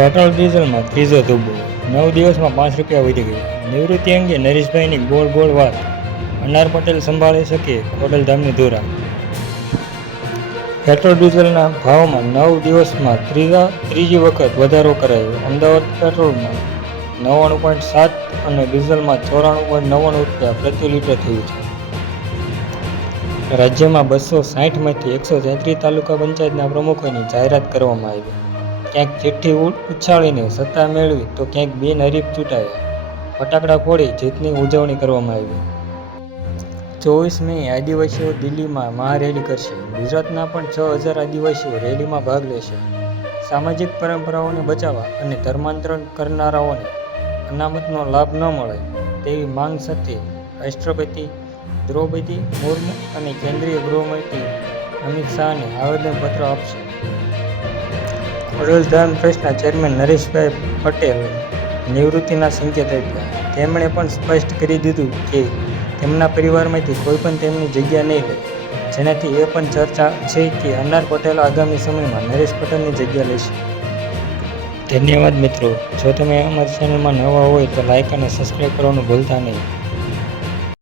Petrol ડીઝલમાં ત્રીજો ધુબ્બો, 9 દિવસમાં 5 રૂપિયા વધી ગયા. નિવૃત્તિ અંગે નરેશભાઈની ગોળ ગોળ વાત, અનાર પટેલ સંભાળી શકે ખોડલધામની ધોરા. પેટ્રોલ ડીઝલના ભાવમાં 9 દિવસમાં ત્રીજી વખત વધારો કરાયો. અમદાવાદ પેટ્રોલમાં 99.7 અને ડીઝલમાં 94.99 રૂપિયા પ્રતિ લીટર થયું છે. રાજ્યમાં 260માંથી 133 તાલુકા પંચાયતના પ્રમુખોની જાહેરાત કરવામાં આવી. ક્યાંક ચિઠ્ઠી ઉછાળીને સત્તા મેળવી તો ક્યાંક બિનહરીફ ચૂંટાયા. ફટાકડા ફોડી જીતની ઉજવણી કરવામાં આવી. 24 મે આદિવાસીઓ દિલ્હીમાં મહારેલી કરશે. ગુજરાતના પણ 6000 આદિવાસીઓ રેલીમાં ભાગ લેશે. સામાજિક પરંપરાઓને બચાવવા અને ધર્માંતરણ કરનારાઓને અનામતનો લાભ ન મળે તેવી માંગ સાથે રાષ્ટ્રપતિ દ્રૌપદી મુર્મુ અને કેન્દ્રીય ગૃહમંત્રી અમિત શાહને આવેદનપત્ર આપશે. ખોડલધામ ટ્રસ્ટના ચેરમેન નરેશભાઈ પટેલે નિવૃત્તિના સંકેત આપ્યા. તેમણે પણ સ્પષ્ટ કરી દીધું કે તેમના પરિવારમાંથી કોઈ પણ તેમની જગ્યા નહીં લે, જેનાથી એ પણ ચર્ચા છે કે અનાર પટેલ આગામી સમયમાં નરેશ પટેલની જગ્યા લેશે. ધન્યવાદ મિત્રો. જો તમે અમારી ચેનલમાં નવા હોય તો લાઇક અને સબસ્ક્રાઈબ કરવાનું ભૂલતા નહીં.